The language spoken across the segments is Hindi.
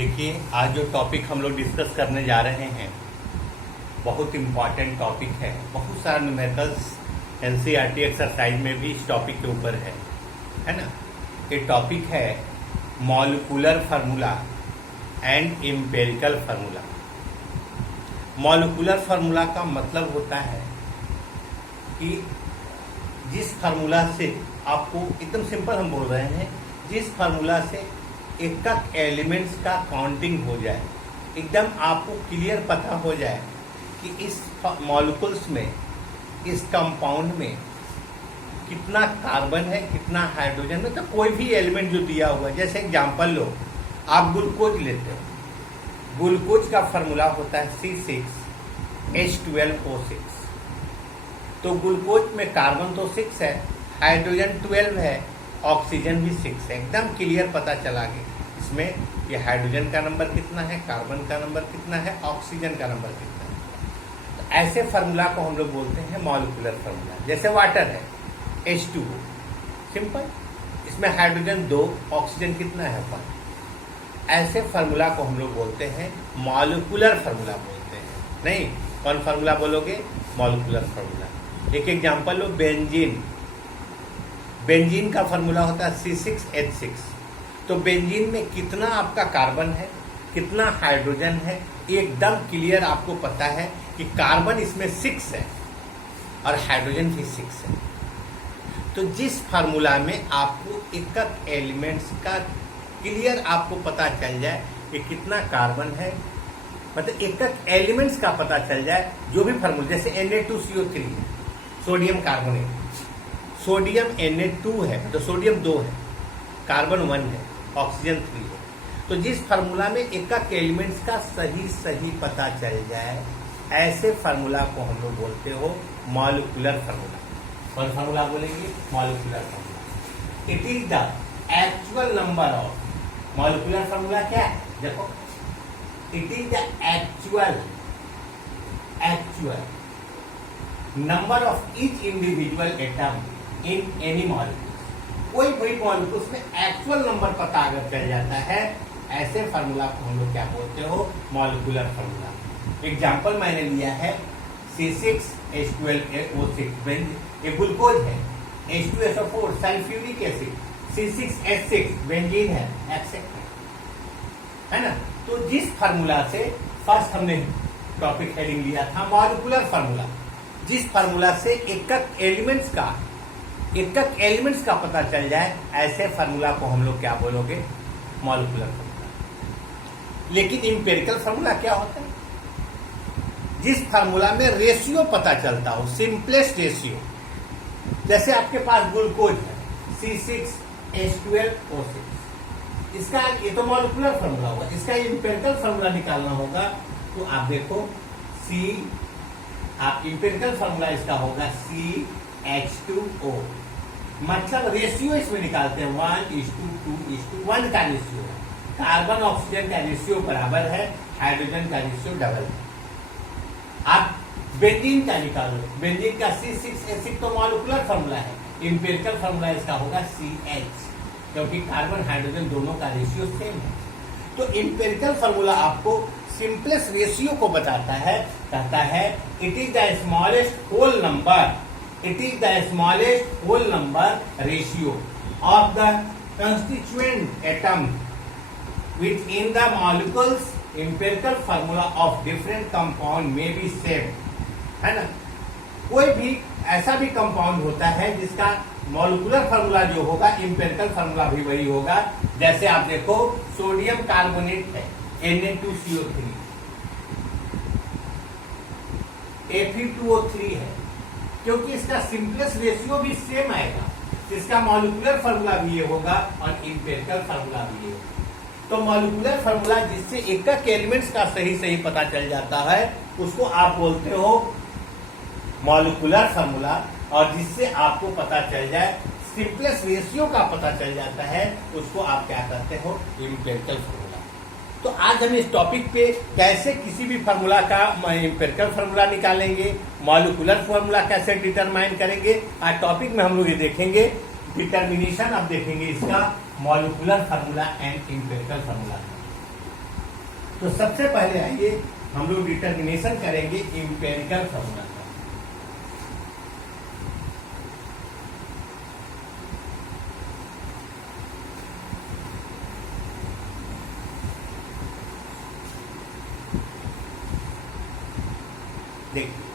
देखिए, आज जो टॉपिक हम लोग डिस्कस करने जा रहे हैं बहुत इम्पॉर्टेंट टॉपिक है। बहुत सारा न्यूमेरिकल्स एनसीईआरटी एक्सरसाइज में भी इस टॉपिक के ऊपर है ना। ये टॉपिक है molecular formula and empirical formula. Molecular formula का मतलब होता है कि जिस फार्मूला से आपको, एकदम सिंपल हम बोल रहे हैं, जिस फार्मूला से एक एलिमेंट्स का काउंटिंग हो जाए, एकदम आपको क्लियर पता हो जाए कि इस मॉलिक्यूल्स में, इस कंपाउंड में कितना कार्बन है, कितना हाइड्रोजन है। तो कोई भी एलिमेंट जो दिया हुआ है, जैसे एग्जांपल लो, आप ग्लूकोज लेते हो, ग्लूकोज का फार्मूला होता है C6H12O6। तो ग्लूकोज में कार्बन तो 6 है, हाइड्रोजन 12 है, ऑक्सीजन भी 6 है। एकदम क्लियर पता चला गया इसमें ये हाइड्रोजन का नंबर कितना है, कार्बन का नंबर कितना है, ऑक्सीजन का नंबर कितना है। तो ऐसे फार्मूला को हम लोग बोलते हैं मॉलिक्यूलर फार्मूला। जैसे वाटर है H2O, सिंपल, इसमें हाइड्रोजन 2, ऑक्सीजन कितना है 1। ऐसे फार्मूला को हम लोग बोलते हैं मॉलिक्यूलर फार्मूला बोलते हैं। नहीं, कौन फार्मूला बोलोगे? Molecular formula. एक एग्जांपल लो, बेंजीन। बेंजीन का फार्मूला होता है C6H6। तो बेंजीन में कितना आपका कार्बन है, कितना हाइड्रोजन है, एकदम क्लियर आपको पता है कि कार्बन इसमें 6 है और हाइड्रोजन भी 6 है। तो जिस फार्मूला में आपको एक एलिमेंट्स का क्लियर आपको पता चल जाए कि कितना कार्बन है, मतलब एक एलिमेंट्स का पता चल जाए, जो भी फार्मूला, जैसे Na2CO3 है, सोडियम कार्बोनेट, सोडियम Na2 है, तो सोडियम 2 है, कार्बन 1 है, ऑक्सीजन 3 है। तो जिस फार्मूला में एक एलिमेंट्स का सही पता चल जाए, ऐसे फार्मूला को हम लोग बोलते हो मॉलिक्यूलर फार्मूला। और फार्मूला बोलेंगे molecular formula. It is the actual number of, molecular formula क्या है? देखो, it is the actual number of each individual atom in any molecule. कोई भी मॉलिक्यूल्स में एक्चुअल नंबर पता अगर चल जाता है, ऐसे फार्मूला को हम लोग क्या बोलते हो? Molecular formula. एग्जांपल मैंने लिया है C6H12O6, ये ग्लूकोज है, H2SO4 sulphuric acid, C6H6 benzene है, एक्सेट्रा, है ना। तो जिस फार्मूला से फर्स्ट हमने टॉपिक हेडिंग लिया था मॉलिक्यूलर फार्मूला, जिस फार्मूला से एक एलिमेंट्स का पता चल जाए, ऐसे फार्मूला को हम लोग क्या बोलोगे? Molecular formula. लेकिन एम्पिरिकल फार्मूला क्या होता है? जिस फार्मूला में रेशियो पता चलता हो, सिंपलेस्ट रेशियो। जैसे आपके पास ग्लूकोज है C6H12O6, इसका ये तो मॉलिक्यूलर फार्मूला होगा, इसका एम्पिरिकल फार्मूला निकालना होगा। तो आप देखो, आप एम्पिरिकल फार्मूला इसका होगा CH2O, मतलब रेशियो इसमें निकालते हैं 1:2:1 का रेशियो है। कार्बन ऑक्सीजन का रेशियो बराबर है, हाइड्रोजन का रेशियो डबल है। आप बेंजीन का निकालो, बेंजीन का C6H6 तो मॉलिक्यूलर फार्मूला है, एम्पिरिकल फार्मूला इसका होगा CH, क्योंकि कार्बन हाइड्रोजन दोनों का रेशियो सेम है। तो एम्पिरिकल फार्मूला आपको सिंपलेस्ट रेशियो को बताता है, कहता है it is the smallest whole number, it is the smallest whole number ratio of the constituent atom within the molecules. Empirical formula of different compound may be same, है ना। कोई भी ऐसा भी कंपाउंड होता है जिसका मॉलिक्यूलर फार्मूला जो होगा, एम्पिरिकल फार्मूला भी वही होगा। जैसे आप देखो, सोडियम कार्बोनेट है Na2CO3, Fe2O3 है, क्योंकि इसका सिंपलेस्ट रेशियो भी सेम आएगा, इसका मॉलिक्यूलर फार्मूला भी ये होगा और एम्पिरिकल फार्मूला भी ये होगा। तो मॉलिक्यूलर फार्मूला जिससे एक एलिमेंट्स का सही पता चल जाता है, उसको आप बोलते हो मॉलिक्यूलर फार्मूला। और जिससे आपको पता चल जाए, सिंपलेस्ट रेशियो का पता चल जाता है, उसको आप क्या कहते हो? Empirical formula. तो आज हम इस टॉपिक पे कैसे किसी भी फार्मूला का एम्पिरिकल फार्मूला निकालेंगे, मॉलिक्यूलर फार्मूला कैसे डिटरमाइन करेंगे, आज टॉपिक में हम लोग ये देखेंगे। डिटर्मिनेशन अब देखेंगे इसका molecular formula and empirical formula. तो सबसे पहले आइए हम लोग डिटर्मिनेशन करेंगे इंपेरिकल फॉर्मूला का। देखिए,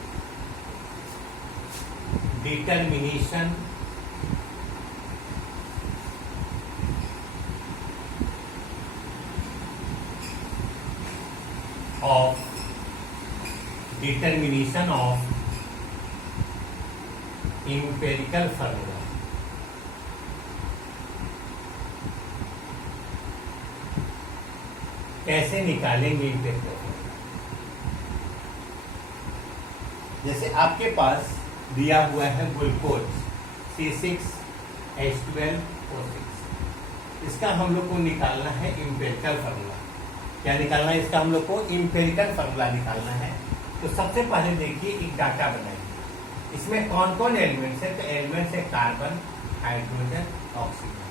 determination of determination of empirical formula। कैसे निकालेंगे empirical formula? जैसे आपके पास दिया हुआ है ग्लूकोज C6H12O6, इसका हम लोग को निकालना है empirical formula। क्या निकालना है इसका? हम लोग को इंपेरिकल फॉर्मूला निकालना है। तो सबसे पहले देखिए एक डाटा बनाइए, इसमें कौन कौन एलिमेंट्स है। तो एलिमेंट्स है कार्बन, हाइड्रोजन, ऑक्सीजन।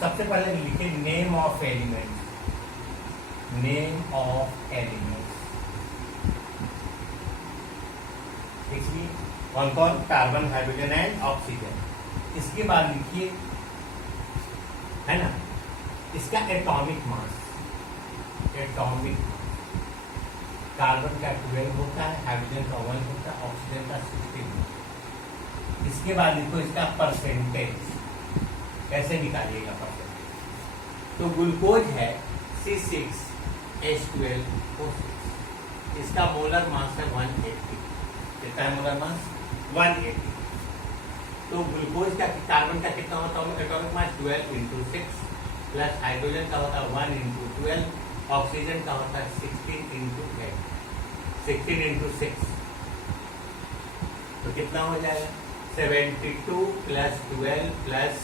सबसे पहले लिखिए name of elements, name of elements. देखिए कौन कौन, कार्बन, हाइड्रोजन एंड ऑक्सीजन। इसके बाद लिखिए, है ना, इसका एटॉमिक मास। एटॉमिक कार्बन का 12 होता है, हाइड्रोजन का 1 होता है, ऑक्सीजन का 16 होता है। इसके बाद लिखो इसका परसेंटेज। कैसे निकालिएगा परसेंटेज? तो ग्लूकोज है C6H12O6, इसका मोलर मास है 180। कितना है मोलर मास? 180। तो ग्लूकोज का, कार्बन का कितना होता है एटॉमिक मास? 12 × 6 प्लस हाइड्रोजन का होता है 1 × 12, ऑक्सीजन का होता है 16 × 8, 16 × 6। तो कितना हो जाएगा? 72 + 12 +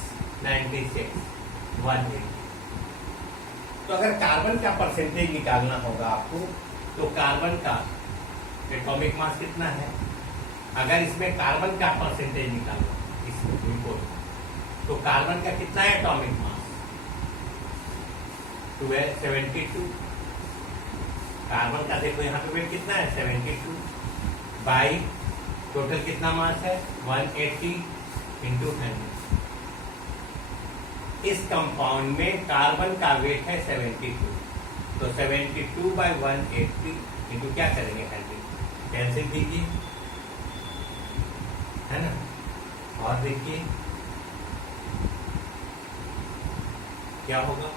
96, 180। तो अगर कार्बन का परसेंटेज निकालना होगा आपको, तो कार्बन का एटॉमिक मास कितना है? अगर इसमें कार्बन का परसेंटेज निकालना इस ग्लूकोज, तो कार्बन का कितना है एटॉमिक मास? 72। कार्बन का देखो यहाँ पे वेट कितना है? 72 बाई टोटल कितना मास है? 180 × 100। इस कंपाउंड में कार्बन का वेट है 72, तो 72/180 इंटू क्या करेंगे? 100। कैंसिल कीजिए, है ना। और देखिए क्या होगा?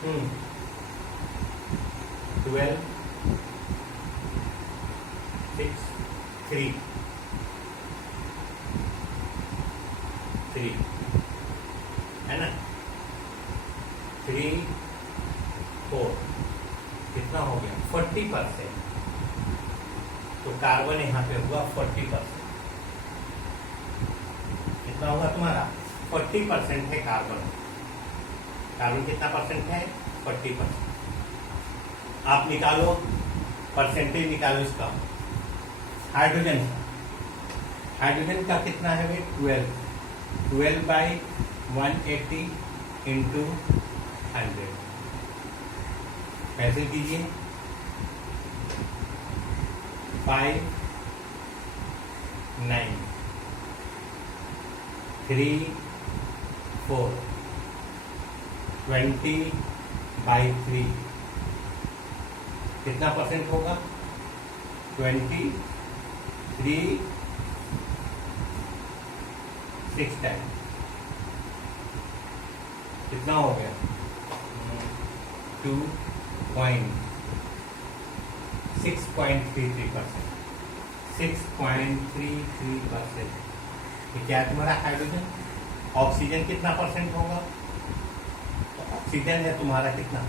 Hmm. 12, 6, 3, 3, है ना। 3, 4, कितना हो गया? 40%। तो कार्बन यहाँ पे हुआ 40%। कितना होगा तुम्हारा? 40% है कार्बन। कार्बन कितना परसेंट है? 40%। आप निकालो परसेंटेज, निकालो इसका हाइड्रोजन का। हाइड्रोजन का कितना है भाई? 12/180 × 100। कैसे कीजिए? 5, 9, 3, 4, 20/3 कितना परसेंट होगा? 23, 6 टाइम कितना हो गया? 6.33%। 6.33%। क्या है तुम्हारा हाइड्रोजन? ऑक्सीजन कितना परसेंट होगा? ऑक्सीजन है तुम्हारा कितना?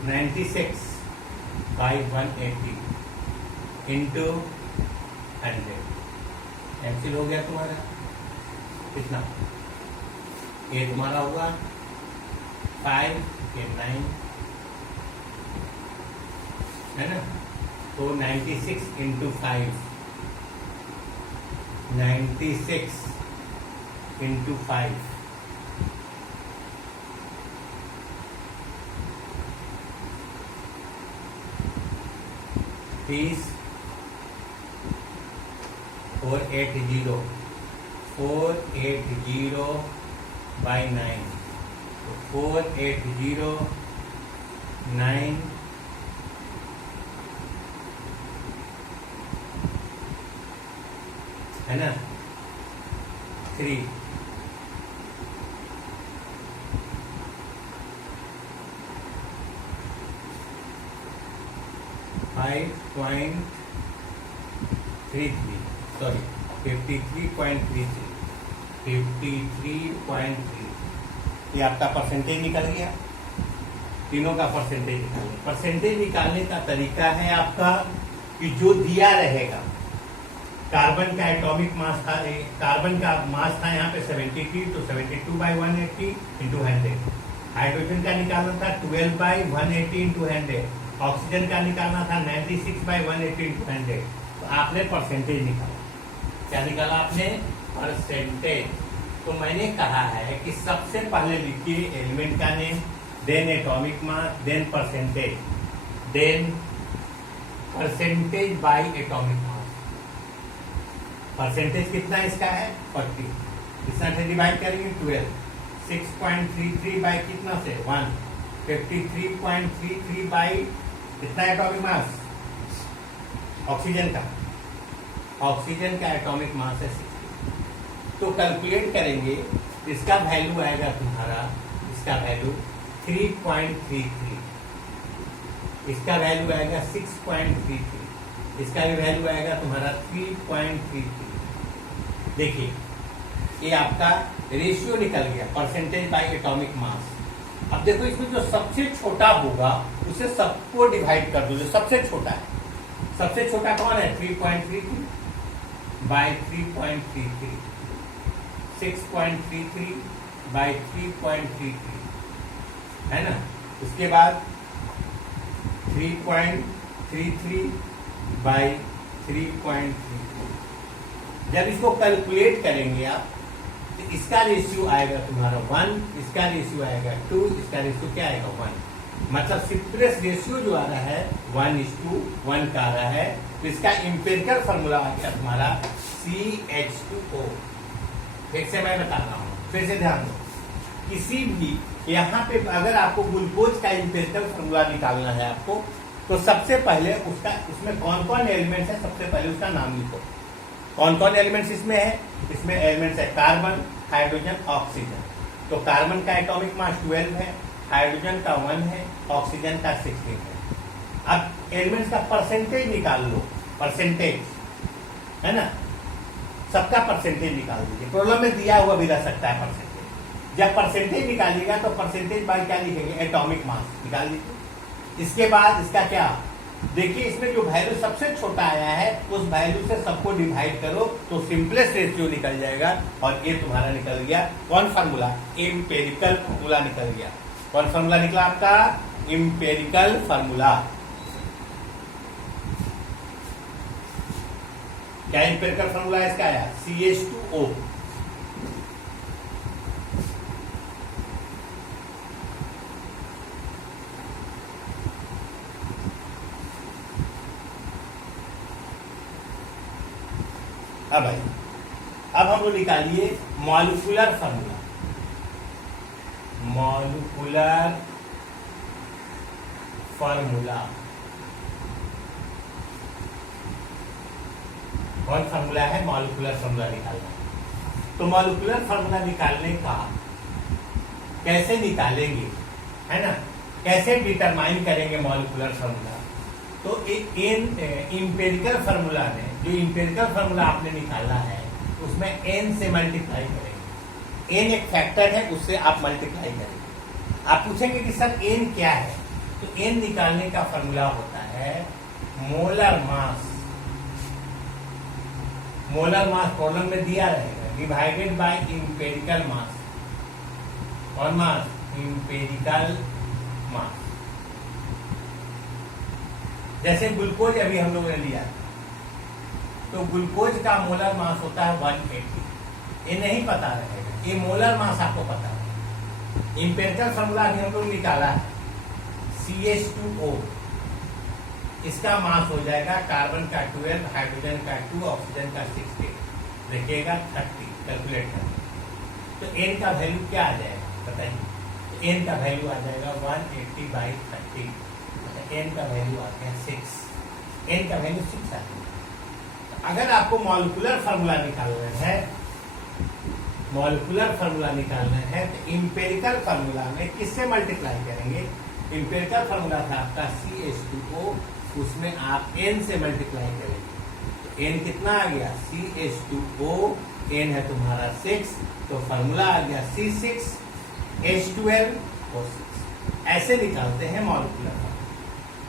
96/180 × 100। कैंसिल हो गया तुम्हारा कितना? ये तुम्हारा हुआ 5 के 9, है ना। तो 96 × 5 96 into 5, 30, 480 by 9, तो 480 9 है ना, 3, 5.33, सॉरी 53.33, ये आपका परसेंटेज निकल गया। तीनों का परसेंटेज निकालने, परसेंटेज निकालने का तरीका है आपका कि जो दिया रहेगा, कार्बन का एटॉमिक मास था, कार्बन का मास था यहाँ पे 73, तो 72 by 180 into 100। हाइड्रोजन का निकालना था 12 by 180 into 100। ऑक्सीजन का निकालना था 96 by 180 into 100। तो आपने परसेंटेज निकाला। क्या निकाला आपने? परसेंटेज। तो मैंने कहा है कि सबसे पहले लिखिए एलिमेंट का name, then atomic mass, then percentage, then percentage by atomic mass. Percentage कितना इसका है? 40। कितना से डिवाइड करेंगे? 12। 6.33 बाय कितना से? 1। 53.33 बाय कितना एटॉमिक मास? ऑक्सीजन का एटॉमिक मास है 60। तो कैलकुलेट करेंगे, इसका वैल्यू आएगा तुम्हारा, इसका वैल्यू 3.33, इसका वैल्यू आएगा 6.33, इसका भी वैल्यू आएगा तुम्हारा 3.33। देखिए ये आपका रेशियो निकल गया, परसेंटेज बाय एटॉमिक मास। अब देखो इसमें जो सबसे छोटा होगा उसे सबको डिवाइड कर दो, जो सबसे छोटा है। सबसे छोटा कौन है? 3.33 बाय 3.33, 6.33 बाय 3.33, है ना। उसके बाद 3.33 बाय 3.33। जब इसको कैलकुलेट करेंगे आप, तो इसका रेशियो आएगा तुम्हारा 1, इसका रेशियो आएगा 2, इसका रेशियो क्या आएगा? 1। मतलब सिम्पलेस्ट रेशियो जो आ रहा है 1:1 का आ रहा है। तो इसका इंपेरिकल फॉर्मूला आ गया तुम्हारा CH2O। फिर से मैं बता रहा हूँ, फिर से ध्यान दो। किसी भी यहाँ पे अगर आपको ग्लूकोज का इंपेरिकल फॉर्मूला निकालना है आपको, तो सबसे पहले उसमें कौन कौन एलिमेंट्स है, सबसे पहले उसका नाम लिखो। कौन कौन एलिमेंट्स इसमें है? इसमें एलिमेंट्स है कार्बन, हाइड्रोजन, ऑक्सीजन। तो कार्बन का एटॉमिक मास 12 है, हाइड्रोजन का 1 है, ऑक्सीजन का 16 है। अब एलिमेंट्स का परसेंटेज निकाल लो, परसेंटेज है ना, सबका परसेंटेज निकाल दीजिए। प्रॉब्लम में दिया हुआ भी रह सकता है परसेंटेज। जब परसेंटेज निकालिएगा तो परसेंटेज बाय क्या लिखेंगे? एटॉमिक मास निकाल दीजिए। इसके बाद इसका क्या? देखिए इसमें जो वैल्यू सबसे छोटा आया है उस वैल्यू से सबको डिवाइड करो तो सिंपलेस्ट रेशियो निकल जाएगा, और ये तुम्हारा निकल गया कौन फार्मूला? इंपेरिकल फार्मूला निकल गया। कौन फार्मूला निकला आपका? Empirical formula. क्या इंपेरिकल फार्मूला इसका आया? CH2O। अब हम लोग निकालिए मॉलिक्यूलर फार्मूला। मॉलिक्यूलर फार्मूला कौन फार्मूला है? मॉलिक्यूलर फार्मूला निकालना। तो मॉलिक्यूलर फार्मूला निकालने का कैसे निकालेंगे, है ना, कैसे डिटरमाइन करेंगे मॉलिक्यूलर फार्मूला? तो इंपेरिकल फार्मूला में जो इंपेरिकल फार्मूला आपने निकाला है उसमें n से मल्टीप्लाई करेंगे। n एक फैक्टर है, उससे आप मल्टीप्लाई करेंगे। आप पूछेंगे कि सर n क्या है? तो n निकालने का फार्मूला होता है molar mass. Molar mass problem में दिया रहेगा, डिवाइडेड बाय इंपेरिकल मास। और मास इंपेरिकल मास। जैसे ग्लूकोज अभी हम लोगों ने लिया, तो ग्लूकोज का मोलर मास होता है 180। ये नहीं पता रहेगा, ये मोलर मास आपको पता है। इंपेरिकल फॉर्मूला भी हम लोग निकाला है, CH2O, इसका मास हो जाएगा कार्बन का 12, हाइड्रोजन का 2, ऑक्सीजन का 16, देखिएगा 30, कैलकुलेट करें तो n का वैल्यू क्या आ जाएगा बताइए। तो n का वैल्यू आ जाएगा 180/30, n का वैल्यू आ गया 6, n का वैल्यू 6 आ गया। तो अगर आपको मॉलिक्यूलर फार्मूला निकालना है, मॉलिक्यूलर फार्मूला निकालना है तो इंपेरिकल फार्मूला में किससे मल्टीप्लाई करेंगे। इंपेरिकल फार्मूला था आपका CH2O, उसमें आप n से मल्टीप्लाई करेंगे तो n कितना आ गया, CH2O, n है तुम्हारा 6, तो फार्मूला आ गया C6H12O6। ऐसे निकालते हैं मॉलिक्यूलर फार्मूला।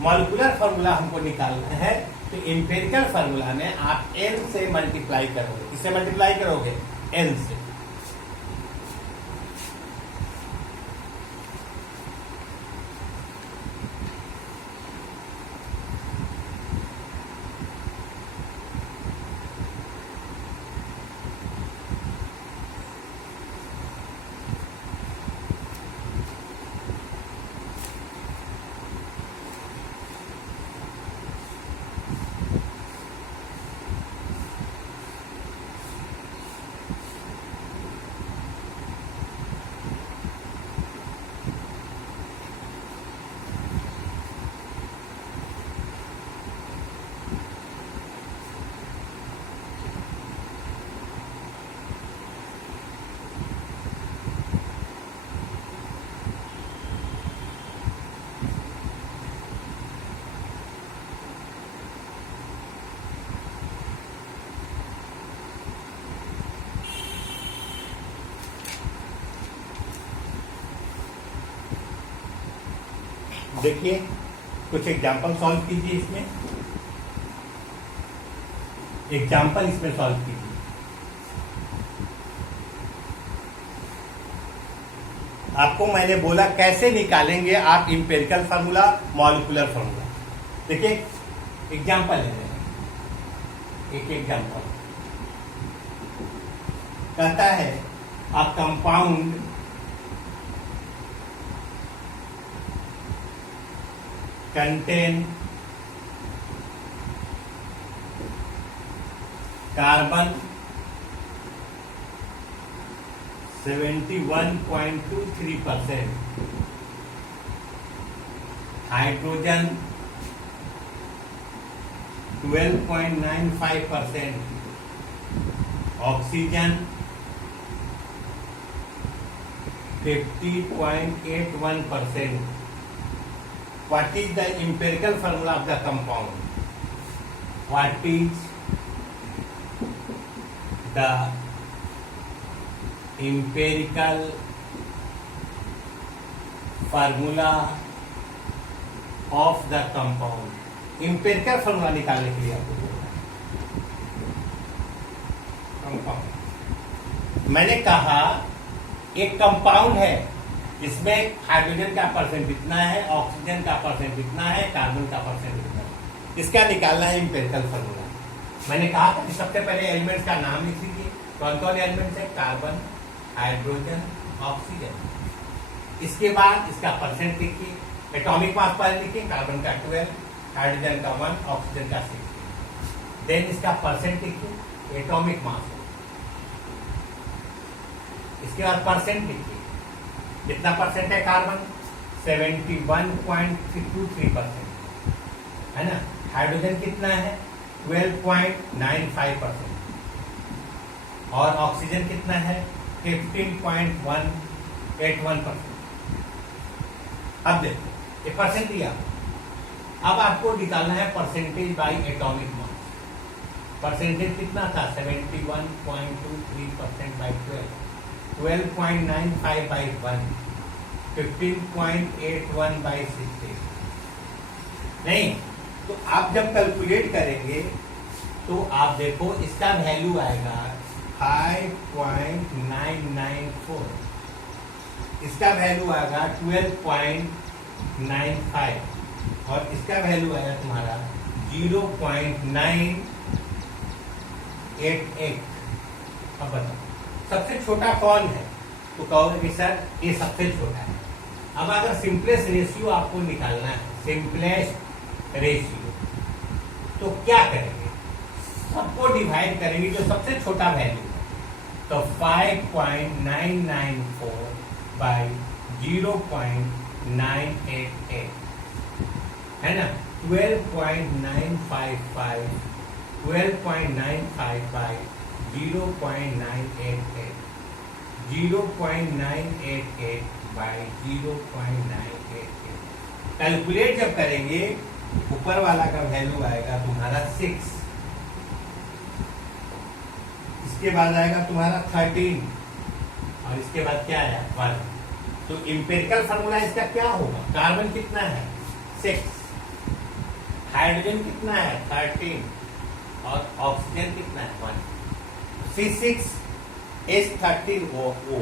मॉलिक्यूलर फार्मूला हमको निकालना है तो इंपेरिकल फार्मूला में आप n से मल्टीप्लाई करोगे। किससे मल्टीप्लाई करोगे, n से। देखिए कुछ एग्जाम्पल सॉल्व कीजिए, इसमें एग्जाम्पल इसमें सॉल्व कीजिए। आपको मैंने बोला कैसे निकालेंगे आप इंपेरिकल फार्मूला, मॉलिक्यूलर फार्मूला। देखिए एग्जाम्पल है, एक एग्जाम्पल कहता है a compound contain carbon 71.23%, hydrogen 12.95%, oxygen 50.81%. What is the empirical formula of the compound? What is the empirical formula of the compound? empirical formula निकालने के लिए आपको बोलना है कंपाउंड। मैंने कहा एक कंपाउंड है, इसमें हाइड्रोजन का परसेंट इतना है, ऑक्सीजन का परसेंट इतना है, कार्बन का परसेंट इतना है। इसका निकालना है इंपेरिकल फार्मूला। मैंने कहा था कि सबसे पहले एलिमेंट्स का नाम लिख लीजिए। कौन कौन एलिमेंट्स है, कार्बन, हाइड्रोजन, ऑक्सीजन। इसके बाद इसका परसेंट लिखिए, एटॉमिक मास पर लिखिए, कार्बन का 12, हाइड्रोजन का 1, ऑक्सीजन का 6। देन इसका परसेंट लिखिए, एटॉमिक मास। इसके बाद परसेंट लिखिए, कितना परसेंट है कार्बन, 71.23% है ना। हाइड्रोजन कितना है, 12.95%, और ऑक्सीजन कितना है, 15.181%। अब देखो ये परसेंट दिया। अब आपको निकालना है percentage by atomic mass. Percentage कितना था, 71.23% बाय 12, 12.95 by 1, 15.81 by 60। नहीं तो आप जब कैलकुलेट करेंगे तो आप देखो इसका वैल्यू आएगा 5.994, इसका वैल्यू आएगा 12.95, और इसका वैल्यू आएगा तुम्हारा 0.9 0.88। अब बताओ सबसे छोटा कौन है, तो कहोगे कि सर ये सबसे छोटा है। अब अगर सिंपलेस्ट रेशियो आपको निकालना है, सिंपलेस्ट रेशियो, तो क्या करेंगे, सबको डिवाइड करेंगे जो सबसे छोटा वैल्यू है, तो 5.994 बाई 0.988 है ना, 12.955 12.95 बाई 0.988 0.988 बाई 0.988। कैलकुलेट जब करेंगे ऊपर वाला का वैल्यू आएगा तुम्हारा 6, इसके बाद आएगा तुम्हारा 13 और इसके बाद क्या आया 1। तो इंपेरिकल फार्मूला इसका क्या होगा, कार्बन कितना है 6, हाइड्रोजन कितना है 13 और ऑक्सीजन कितना है 1। C6H13O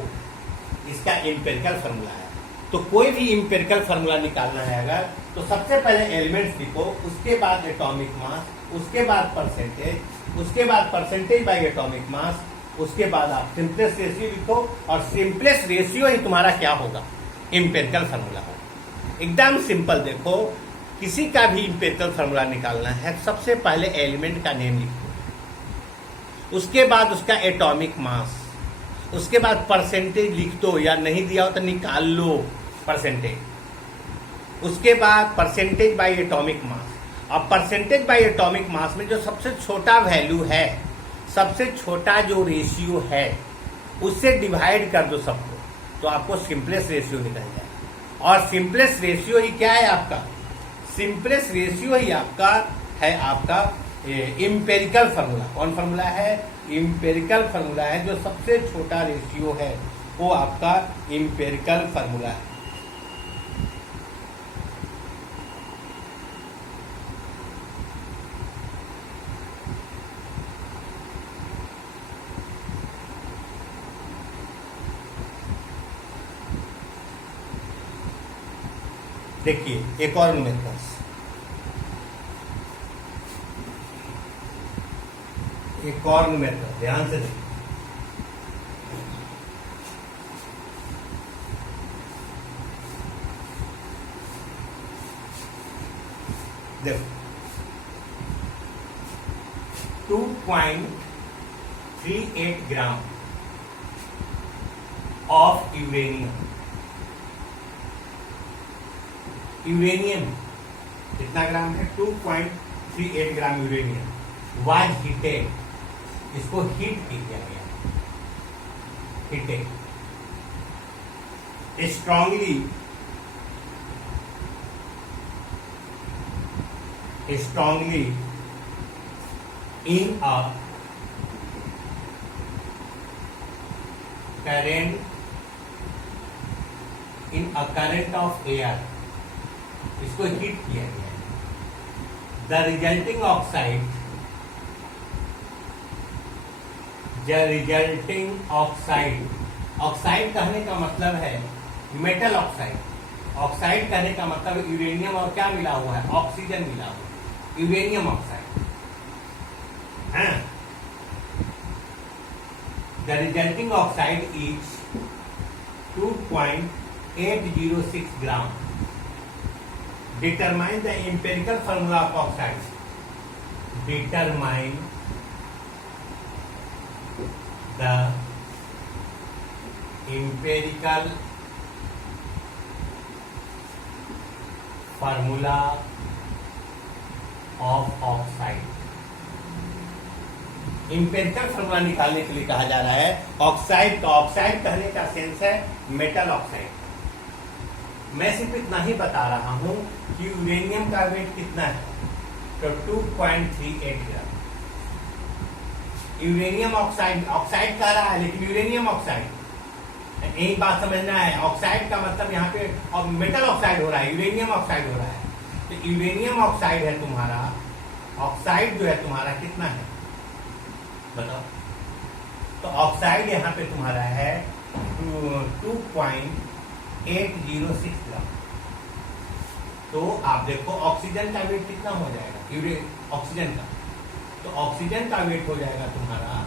इसका इंपेरिकल फार्मूला है। तो कोई भी इंपेरिकल फार्मूला निकालना है अगर, तो सबसे पहले एलिमेंट्स लिखो, उसके बाद एटॉमिक मास, उसके बाद परसेंटेज, उसके बाद परसेंटेज बाय एटॉमिक मास, उसके बाद आप सिंपलेस्ट रेशियो लिखो और सिंपलेस्ट रेशियो ही तुम्हारा क्या होगा, इंपेरिकल फार्मूला होगा। एकदम सिंपल। देखो किसी का भी इंपेरिकल फार्मूला निकालना है, सबसे पहले एलिमेंट का नेम लिखो, उसके बाद उसका एटॉमिक मास, उसके बाद परसेंटेज लिख दो, या नहीं दिया हो तो निकाल लो परसेंटेज, उसके बाद परसेंटेज बाय एटॉमिक मास। अब परसेंटेज बाय एटॉमिक मास में जो सबसे छोटा वैल्यू है, सबसे छोटा जो रेशियो है, उससे डिवाइड कर दो सबको, तो आपको सिंपलेस्ट रेशियो निकल जाए। और सिंपलेस्ट रेशियो ही क्या है आपका, सिंपलेस्ट रेशियो ही आपका है आपका इंपेरिकल फार्मूला। कौन फार्मूला है, इंपेरिकल फार्मूला है। जो सबसे छोटा रेशियो है वो आपका इंपेरिकल फार्मूला है। देखिए एक और मेथड, एक और मेथड ध्यान से देखिए। देखो 2.38 ग्राम ऑफ यूरेनियम, यूरेनियम कितना ग्राम है, 2.38 ग्राम यूरेनियम वाज हीटेड, इसको हीट किया गया, heated strongly in a current of air, इसको हीट किया गया है। द रिजल्टिंग ऑक्साइड, ऑक्साइड कहने का मतलब है मेटल ऑक्साइड, ऑक्साइड कहने का मतलब यूरेनियम और क्या मिला हुआ है, ऑक्सीजन मिला हुआ है, यूरेनियम ऑक्साइड है। The resulting oxide is 2.806 gram. Determine the empirical formula of oxide, determine the empirical formula of oxide. Empirical formula निकालने के लिए कहा जा रहा है ऑक्साइड का। ऑक्साइड कहने का सेंस है मेटल ऑक्साइड। मैं सिर्फ इतना ही बता रहा हूं कि यूरेनियम का वेट कितना है, तो 2.38 ग्राम। यूरेनियम ऑक्साइड, ऑक्साइड कह रहा है लेकिन यूरेनियम ऑक्साइड, यही बात समझना है। ऑक्साइड का मतलब यहाँ पे मेटल ऑक्साइड हो रहा है, यूरेनियम ऑक्साइड हो रहा है। तो यूरेनियम ऑक्साइड है तुम्हारा, ऑक्साइड जो है तुम्हारा कितना है बताओ। तो ऑक्साइड यहाँ पे तुम्हारा है 2.806 ग्राम। तो आप देखो ऑक्सीजन का वेट कितना हो जाएगा, ऑक्सीजन का, तो तो ऑक्सीजन का वेट हो जाएगा तुम्हारा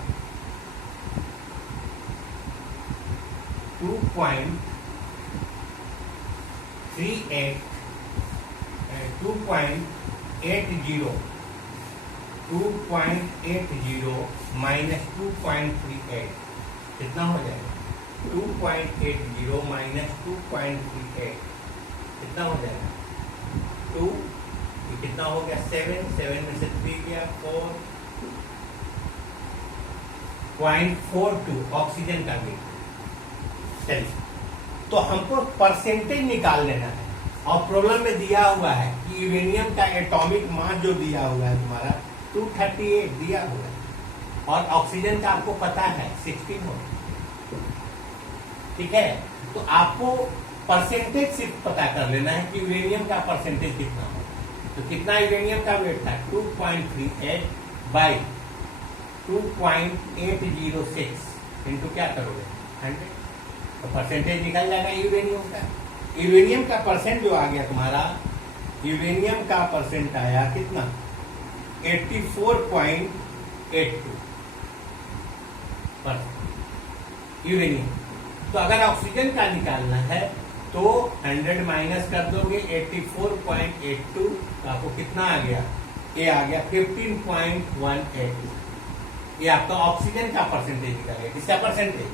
2.38 माइनस 2.38 कितना हो जाएगा? 2.80 माइनस 2.38 कितना हो जाएगा? 2, ये कितना हो गया? 7 में से 3 गया 4.42 ऑक्सीजन का वेट। चलिए, तो हमको परसेंटेज निकाल लेना है और प्रॉब्लम में दिया हुआ है कि यूरेनियम का एटॉमिक मास जो दिया हुआ है तुम्हारा 238 दिया हुआ है और ऑक्सीजन का आपको पता है 16 हो। ठीक है, तो आपको परसेंटेज सिर्फ पता कर लेना है कि यूरेनियम का परसेंटेज कितना हो। तो कितना यूरेनियम का वेट था? 2.38 बाई 2.806 इंटू क्या करोगे? 100। तो परसेंटेज निकल जाएगा यूरेनियम का। यूरेनियम का परसेंट जो आ गया तुम्हारा, यूरेनियम का परसेंट आया कितना? 84.82% यूरेनियम। तो अगर ऑक्सीजन का निकालना है तो 100 माइनस कर दोगे 84.82, तो आपको कितना आ गया? ये आ गया 15.18। ये आपका ऑक्सीजन का परसेंटेज निकल गया। किसका परसेंटेज?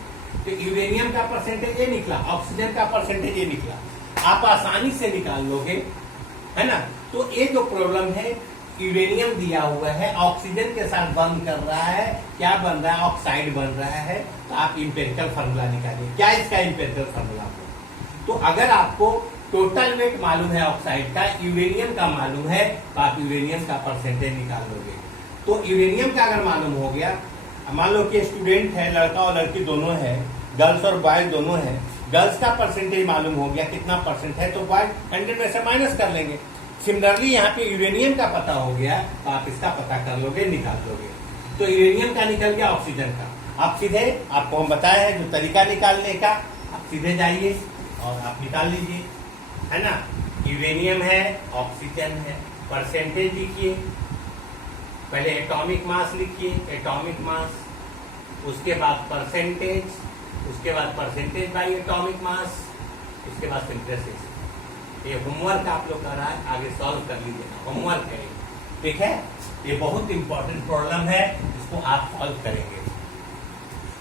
तो यूरेनियम का परसेंटेज ये निकला, ऑक्सीजन का परसेंटेज ये निकला। आप आसानी से निकाल लोगे, है ना। तो ये जो प्रॉब्लम है, यूरेनियम दिया हुआ है, ऑक्सीजन के साथ बंद कर रहा है, क्या बन रहा है? ऑक्साइड बन रहा है। तो आप इंपेरिकल फार्मूला निकालिए। क्या इसका इंपेरिकल फार्मूला? तो अगर आपको टोटल वेट मालूम है ऑक्साइड का, यूरेनियम का मालूम है, तो आप यूरेनियम का परसेंटेज निकाल लोगे। तो यूरेनियम का अगर मालूम हो गया, मान लो कि स्टूडेंट है, लड़का और लड़की दोनों है, गर्ल्स और बॉयज दोनों है, गर्ल्स का परसेंटेज मालूम हो गया कितना परसेंट है, तो बॉयज 100 में से माइनस कर लेंगे। सिमिलरली यहाँ पे यूरेनियम का पता हो गया, तो आप इसका पता कर लोगे, निकाल लोगे। तो यूरेनियम का निकल गया, ऑक्सीजन का। आप सीधे, आपको हम बताया है जो तरीका निकालने का, आप सीधे जाइए और आप निकाल लीजिए, है ना। यूरेनियम है, ऑक्सीजन है, परसेंटेज लिखिए। पहले एटॉमिक मास लिखिए, एटॉमिक मास, उसके बाद परसेंटेज, उसके बाद परसेंटेज बाई एटॉमिक मास, उसके बाद सिंथेसिस। ये होमवर्क आप लोग कर रहा है, आगे सॉल्व कर लीजिएगा, होमवर्क है। ठीक है, ये बहुत इंपॉर्टेंट प्रॉब्लम है, इसको आप सॉल्व करेंगे।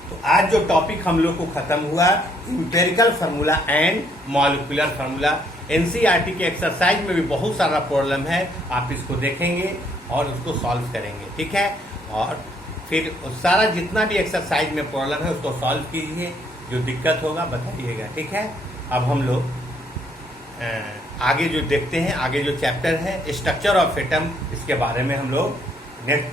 तो आज जो टॉपिक हम लोग को खत्म हुआ, empirical formula and molecular formula. NCERT के एक्सरसाइज में भी बहुत सारा प्रॉब्लम है, आप इसको देखेंगे और उसको सॉल्व करेंगे। ठीक है, और फिर सारा जितना भी एक्सरसाइज में प्रॉब्लम है उसको सॉल्व कीजिए, जो दिक्कत होगा बताइएगा। ठीक है, अब हम लोग आगे जो देखते हैं, आगे जो चैप्टर है स्ट्रक्चर ऑफ एटम, इसके बारे में हम लोग नेक्स्ट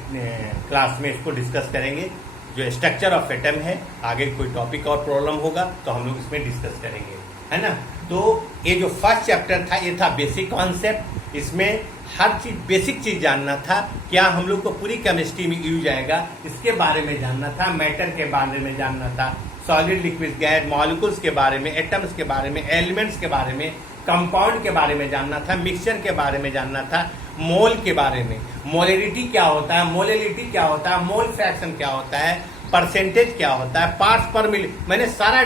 क्लास में इसको डिस्कस करेंगे। जो स्ट्रक्चर ऑफ एटम है, आगे कोई टॉपिक और प्रॉब्लम होगा तो हम लोग इसमें डिस्कस करेंगे, है ना। तो ये जो फर्स्ट चैप्टर था, ये था बेसिक कॉन्सेप्ट। इसमें हर चीज, बेसिक चीज जानना था। क्या हम लोग को पूरी केमिस्ट्री में यूज आएगा, इसके बारे में जानना था। मैटर के बारे में जानना था, सॉलिड लिक्विड गैस, मॉलिक्यूल्स के बारे में, एटम्स के बारे में, एलिमेंट्स के बारे में, कंपाउंड के बारे में जानना था, मिक्सचर के बारे में जानना था, मोल के बारे में, मोलरिटी क्या होता है, मोलिलिटी क्या होता है, मोल फ्रैक्शन क्या होता है, परसेंटेज क्या होता है, पार्ट्स पर मिली, मैंने सारा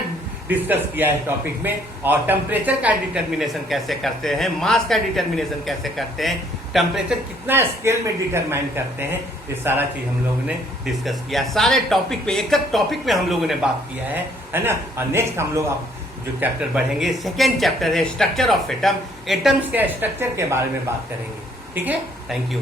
डिस्कस किया है टॉपिक में। और टेम्परेचर का डिटर्मिनेशन कैसे करते हैं, मास का डिटर्मिनेशन कैसे करते हैं, टेम्परेचर कितना स्केल में डिटरमाइन करते हैं, ये सारा चीज हम लोगों ने डिस्कस किया। सारे टॉपिक पे, एक एक टॉपिक में हम लोगों ने बात किया है ना। और नेक्स्ट हम लोग अब जो चैप्टर बढ़ेंगे, सेकेंड चैप्टर है स्ट्रक्चर ऑफ एटम, एटम्स के स्ट्रक्चर के बारे में बात करेंगे। ठीक है, थैंक यू।